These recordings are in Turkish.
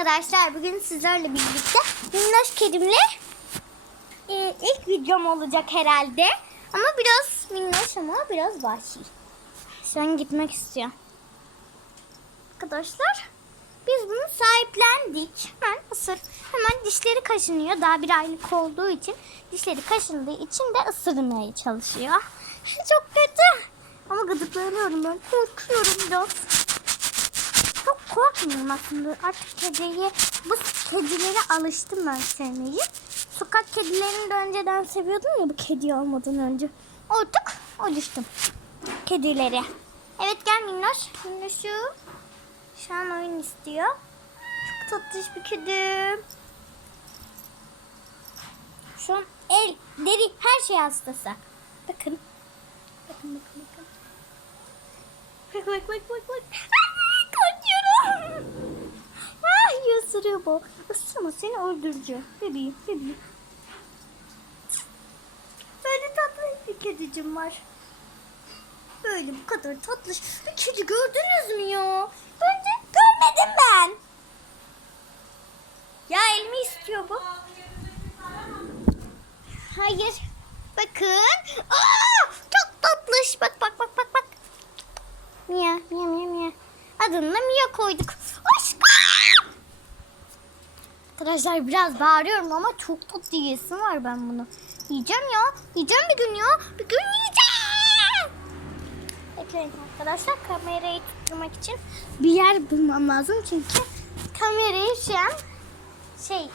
arkadaşlar. Bugün sizlerle birlikte minnoş kedimle e, ilk videom olacak herhalde. Ama biraz minnoş ama biraz vahşi. An gitmek istiyor. Arkadaşlar biz bunu sahiplendik. Hemen ısır. Hemen dişleri kaşınıyor. Daha bir aylık olduğu için dişleri kaşındığı için de ısırmaya çalışıyor. Çok kötü. Ama gıdıklanıyorum ben. Korkuyorum biraz. Çok korkmuyorum aslında. Artık kediye, bu kedilere alıştım ben sevmeyi. Sokak kedilerini de önceden seviyordum ya bu kedi olmadan önce. Artık alıştım kedilere. Evet gel Minnoş. Minnoşu. Şu an oyun istiyor. Çok tatlış bir kedi. Şu an el, deri, her şey hastası. Bakın. Bakın bakın bakın. Bak bak bak bak bak. Bu. Isırma seni öldüreceğim. Bebeğim bebeğim. Böyle tatlı bir kedicim var. Böyle bu kadar tatlı bir kedi gördünüz mü ya? Ben de görmedim ben. Ya elimi istiyor bu. Hayır. Bakın. Aa, çok tatlış. Bak bak bak bak bak. Mia, Mia, Mia, Mia. Adını Mia koyduk. Arkadaşlar biraz bağırıyorum ama çok tatlı yesim var ben bunu. Yiyeceğim ya. Yiyeceğim bir gün ya. Bir gün yiyeceğim. Bekleyin arkadaşlar kamerayı tutturmak için bir yer bulmam lazım çünkü kamerayı şu an şey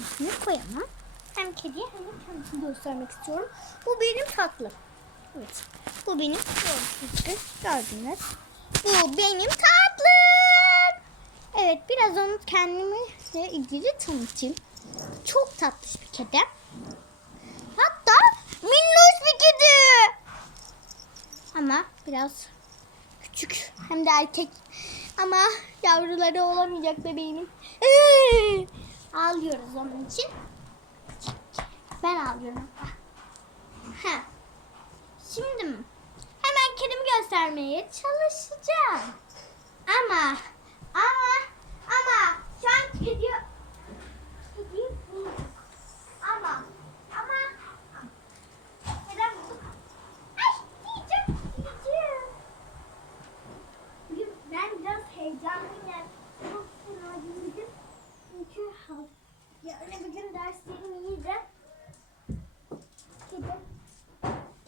üstüne koyamam. Hem kediye hem de kendisini göstermek istiyorum. Bu benim tatlım. Evet. Bu benim gördüğünüz. Bu benim tatlım. Evet biraz onu kendimle ilgili tanıtayım. Çok tatlış bir kedi. Hatta minnoş bir kedi. Ama biraz küçük hem de erkek. Ama yavruları olamayacak bebeğimin. Ağlıyoruz onun için. Ben ağlıyorum. Ha. Şimdi? Hemen kedimi göstermeye çalışacağım. Ama ama şu an kedi kedi bulduk. Ama ama neden bulduk? Ay diyeceğim diyeceğim. Bugün ben biraz heyecanlıyım. yani. Çok fena bugün. Yani bugün derslerim iyiydi. Kedi.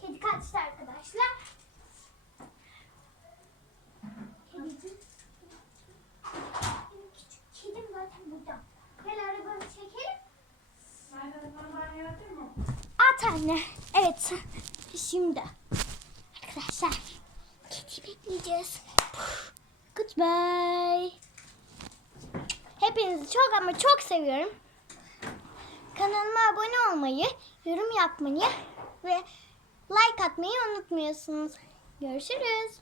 Kedi kaçtı arkadaşlar. Kedicik. Benim küçük kedim zaten burada. Gel arabanı çekelim. At anne. Evet. Şimdi. Arkadaşlar. Kedi bekleyeceğiz. Goodbye. Hepinizi çok ama çok seviyorum. Kanalıma abone olmayı, yorum yapmayı ve like atmayı unutmuyorsunuz. Görüşürüz.